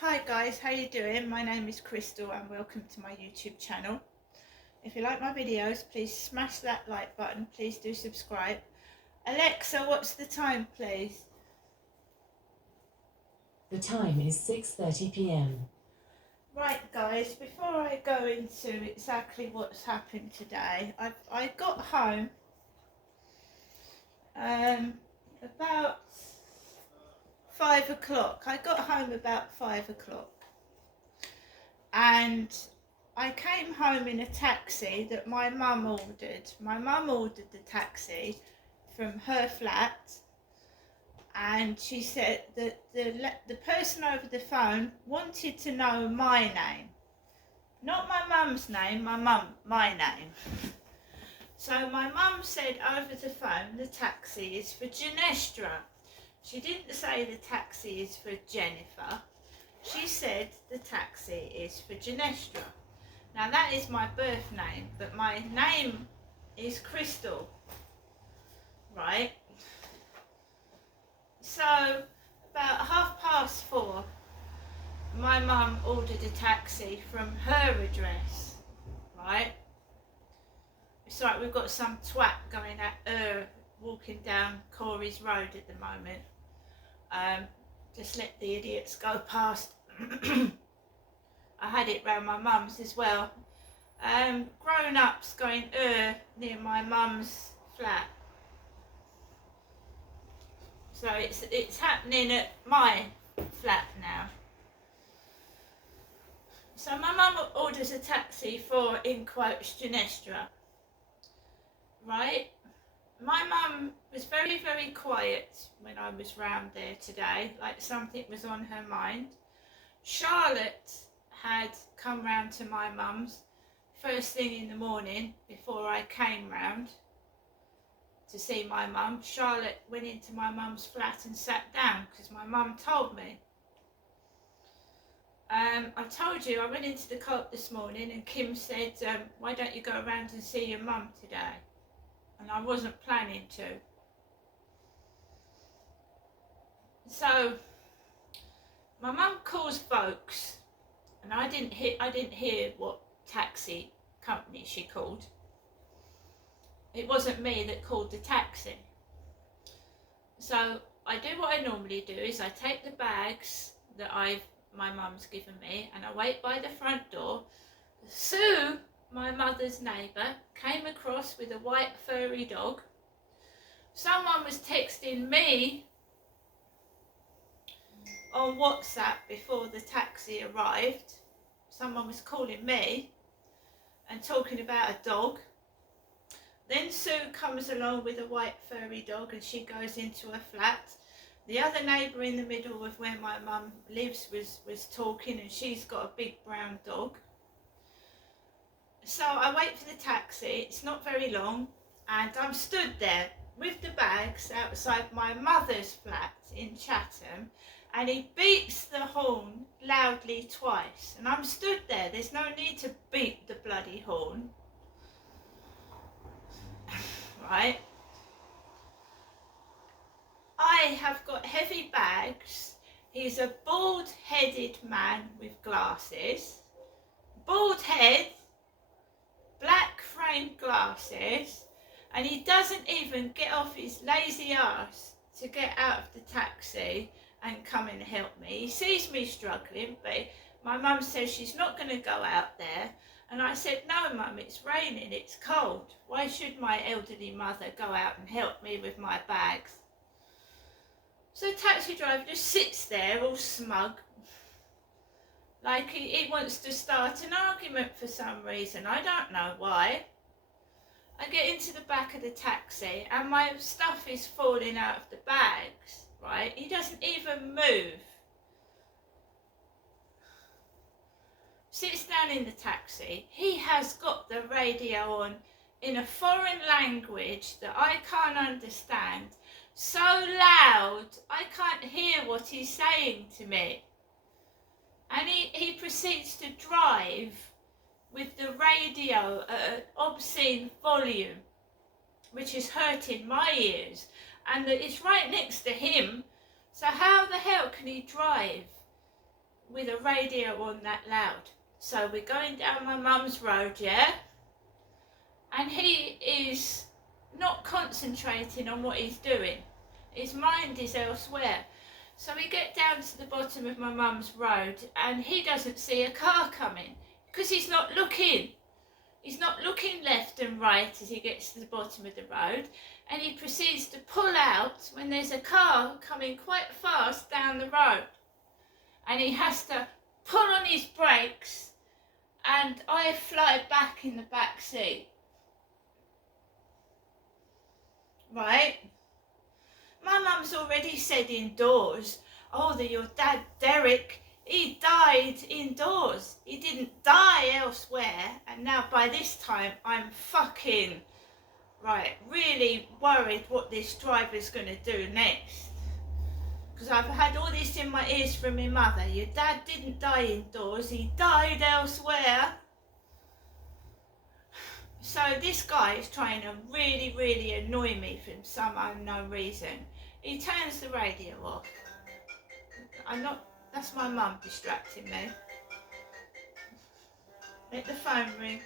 Hi guys, how you doing? My name is Crystal and welcome to my YouTube channel. If you like my videos, please smash that like button. Please do subscribe. Alexa, what's the time, please? The time is 6:30 p.m. Right guys, before I go into exactly what's happened today, I got home about 5 o'clock. I got home about 5 o'clock and I came home in a taxi that my mum ordered. My mum ordered the taxi from her flat, and she said that the person over the phone wanted to know my name. Not my mum's name, my name. So my mum said over the phone the taxi is for Genestra. She didn't say the taxi is for Jennifer. She said the taxi is for Genestra. Now that is my birth name, but my name is Crystal, right? So about 4:30, my mum ordered a taxi from her address, right? It's like we've got some twat going at her, walking down Corey's Road at the moment. Just let the idiots go past. I had it round my mum's as well. Grown-ups going near my mum's flat. So it's happening at my flat now. So my mum orders a taxi for, in quotes, Genestra. Right? My mum was very, very quiet when I was round there today, like something was on her mind. Charlotte had come round to my mum's first thing in the morning before I came round to see my mum. Charlotte went into my mum's flat and sat down because my mum told me. I told you I went into the co-op this morning and Kim said, why don't you go around and see your mum today? And I wasn't planning to. So my mum calls Vokes, and I didn't hear what taxi company she called. It wasn't me that called the taxi. So I do what I normally do, is I take the bags that my mum's given me and I wait by the front door. Sue, my mother's neighbour, came across with a white furry dog. Someone was texting me on WhatsApp before the taxi arrived. Someone was calling me and talking about a dog. Then Sue comes along with a white furry dog and she goes into her flat. The other neighbour in the middle of where my mum lives was talking, and she's got a big brown dog. So I wait for the taxi, it's not very long, and I'm stood there with the bags outside my mother's flat in Chatham, and he beeps the horn loudly twice. And I'm stood there, there's no need to beat the bloody horn. Right? I have got heavy bags. He's a bald-headed man with glasses. Bald head, black framed glasses, and he doesn't even get off his lazy ass to get out of the taxi and come and help me. He sees me struggling, but my mum says she's not going to go out there. And I said, no mum, it's raining, it's cold. Why should my elderly mother go out and help me with my bags? So the taxi driver just sits there all smug, like he wants to start an argument for some reason. I don't know why. I get into the back of the taxi and my stuff is falling out of the bags, right? He doesn't even move. Sits down in the taxi. He has got the radio on in a foreign language that I can't understand. So loud, I can't hear what he's saying to me. And he proceeds to drive with the radio at an obscene volume, which is hurting my ears. And it's right next to him, so how the hell can he drive with a radio on that loud. So we're going down my mum's road, yeah? And he is not concentrating on what he's doing. His mind is elsewhere. So we get down to the bottom of my mum's road and he doesn't see a car coming because he's not looking. He's not looking left and right as he gets to the bottom of the road, and he proceeds to pull out when there's a car coming quite fast down the road. And he has to pull on his brakes and I fly back in the back seat. Right? My mum's already said indoors, oh, your dad Derek, he died indoors. He didn't die elsewhere. And now by this time, I'm fucking, really worried what this driver's going to do next. Because I've had all this in my ears from my mother. Your dad didn't die indoors. He died elsewhere. So this guy is trying to really annoy me for some unknown reason. He turns the radio off. That's my mum distracting me. Let the phone ring.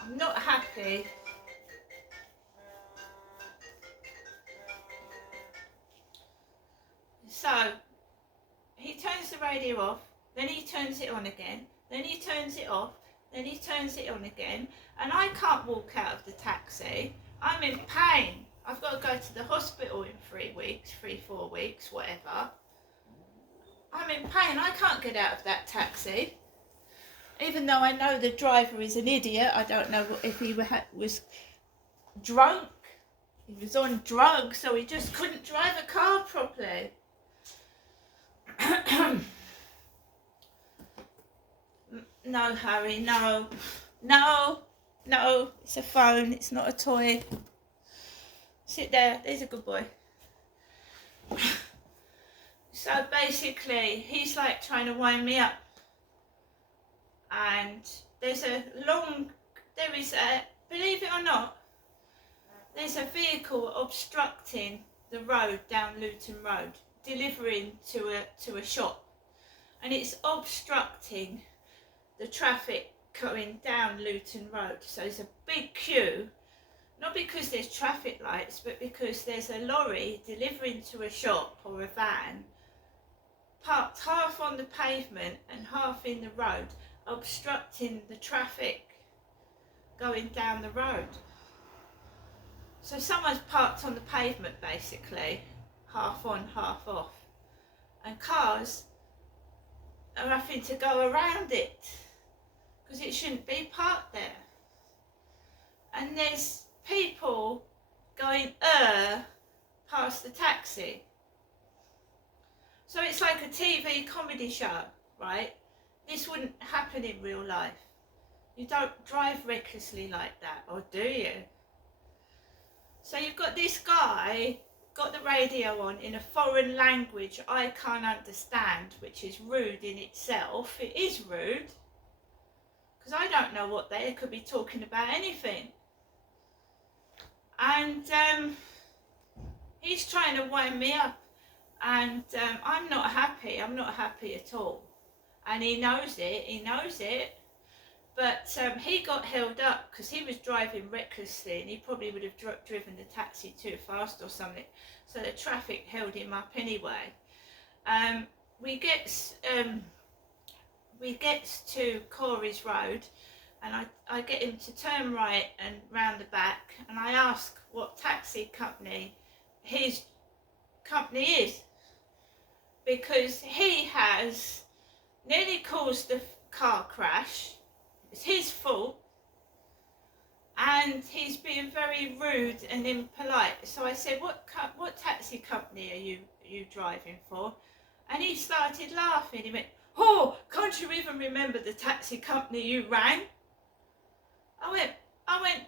I'm not happy. So, he turns the radio off, then he turns it on again, then he turns it off, then he turns it on again, and I can't walk out of the taxi. I'm in pain. I've got to go to the hospital in 4 weeks, whatever. I'm in pain. I can't get out of that taxi. Even though I know the driver is an idiot, I don't know if he was drunk. He was on drugs, so he just couldn't drive a car properly. No, Harry, no. No, it's a phone, it's not a toy. Sit there, there's a good boy. So basically, he's like trying to wind me up. And believe it or not, there's a vehicle obstructing the road down Luton Road, delivering to a shop. And it's obstructing the traffic going down Luton Road. So there's a big queue, not because there's traffic lights, but because there's a lorry delivering to a shop or a van, parked half on the pavement and half in the road, obstructing the traffic going down the road. So someone's parked on the pavement basically, half on, half off, and cars are having to go around it because it shouldn't be parked there. And there's people going past the taxi. So it's like a TV comedy show, right? This wouldn't happen in real life. You don't drive recklessly like that, or do you? So you've got this guy, got the radio on in a foreign language I can't understand, which is rude in itself. It is rude, because I don't know what they could be talking about anything. And he's trying to wind me up, and I'm not happy at all. And he knows it, but he got held up because he was driving recklessly, and he probably would have driven the taxi too fast or something, so the traffic held him up anyway. We get to Corey's Road, and I get him to turn right and round the back, and I ask what taxi company his company is, because he has nearly caused the car crash. It's his fault, and he's being very rude and impolite. So I said, what taxi company are you driving for? And he started laughing. He went, oh, can't you even remember the taxi company you rang? I went,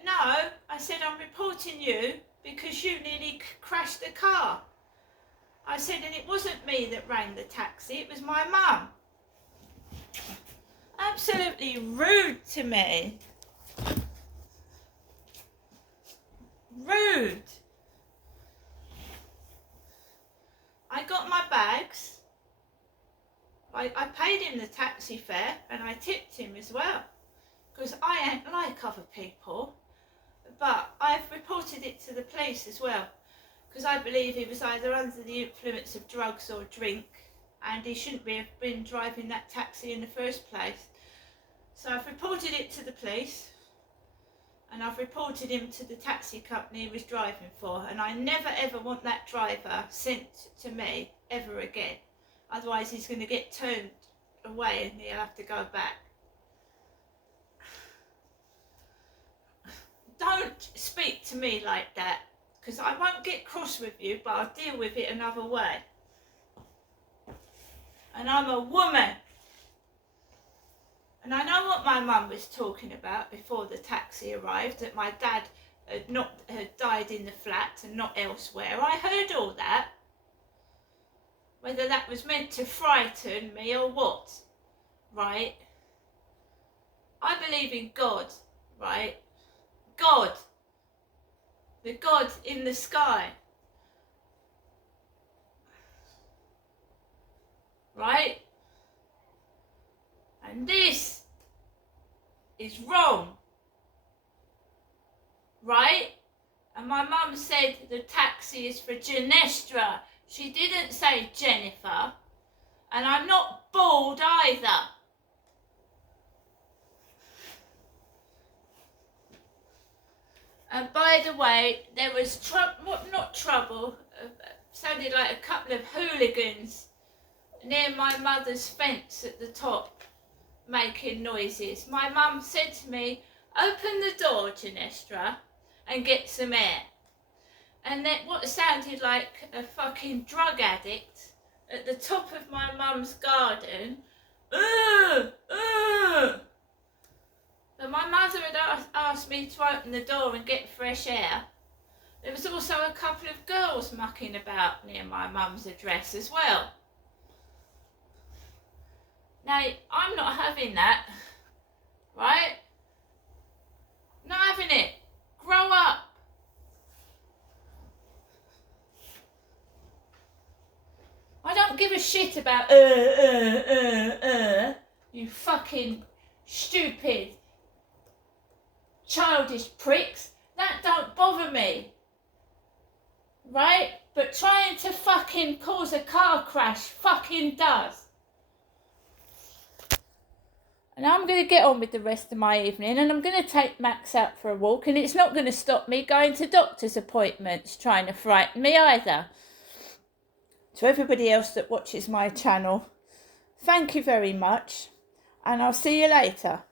no. I said, I'm reporting you because you nearly crashed the car. I said, and it wasn't me that rang the taxi, it was my mum. Absolutely rude to me. Rude. I paid him the taxi fare and I tipped him as well, because I ain't like other people. But I've reported it to the police as well, because I believe he was either under the influence of drugs or drink, and he shouldn't have been driving that taxi in the first place. So I've reported it to the police, and I've reported him to the taxi company he was driving for, and I never ever want that driver sent to me ever again. Otherwise he's going to get turned away and he'll have to go back. Don't speak to me like that, because I won't get cross with you, but I'll deal with it another way. And I'm a woman. And I know what my mum was talking about before the taxi arrived, that my dad had died in the flat and not elsewhere. I heard all that. Whether that was meant to frighten me or what, right? I believe in God, right? God, the God in the sky, right? And this is wrong, right? And my mum said the taxi is for Genestra. She didn't say Jennifer. And I'm not bald either. And by the way, there was sounded like a couple of hooligans near my mother's fence at the top, making noises. My mum said to me, open the door, Genestra, and get some air. And then what sounded like a fucking drug addict at the top of my mum's garden, But my mother had asked me to open the door and get fresh air. There was also a couple of girls mucking about near my mum's address as well. Now, I'm not having that, right? Not having it. Grow up. I don't give a shit about you fucking stupid childish pricks. That don't bother me, right? But trying to fucking cause a car crash fucking does. And I'm going to get on with the rest of my evening, and I'm going to take Max out for a walk, and it's not going to stop me going to doctor's appointments trying to frighten me either. To everybody else that watches my channel, thank you very much, and I'll see you later.